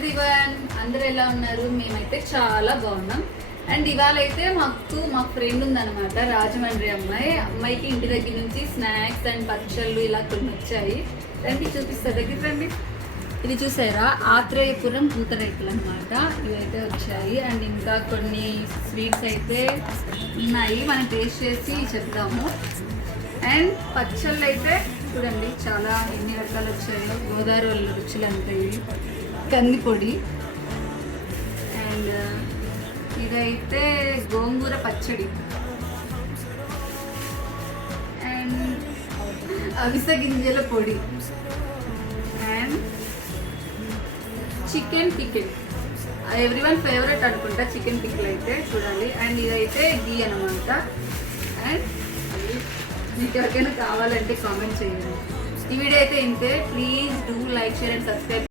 Everyone, అందరూ ఎలా ఉన్నారు? మేమైతే చాలా బాగున్నాం. అండ్ ఇవాళ అయితే మా ఫ్రెండ్ ఉందన్నమాట, రాజమండ్రి అమ్మాయికి ఇంటి దగ్గర నుంచి స్నాక్స్ అండ్ పచ్చళ్ళు ఇలా కొన్ని వచ్చాయి. రండి చూపిస్తా, దగ్గర రండి. ఇది చూసారా, ఆత్రేయపురం పూతరేకులు అనమాట. ఇవైతే వచ్చాయి. అండ్ ఇంకా కొన్ని స్వీట్స్ అయితే ఉన్నాయి, మనం టేస్ట్ చేసి చెప్తాము. అండ్ పచ్చళ్ళు అయితే చూడండి చాలా ఎన్ని రకాలు వచ్చాయో. గోదావరి వాళ్ళ రుచులు అంటాయి, కందిపొడి. అండ్ ఇదైతే గోంగూర పచ్చడి. అండ్ అవిసె గింజల పొడి. And chicken pickle, everyone favourite అనుకుంటా చికెన్ పికిల్ అయితే, చూడండి. అండ్ ఇదైతే గీ అనమాట. అండ్ మీకు ఎవరికైనా కావాలంటే కామెంట్ చేయండి. ఈ వీడియో అయితే ఇంతే. Please do like, share and subscribe.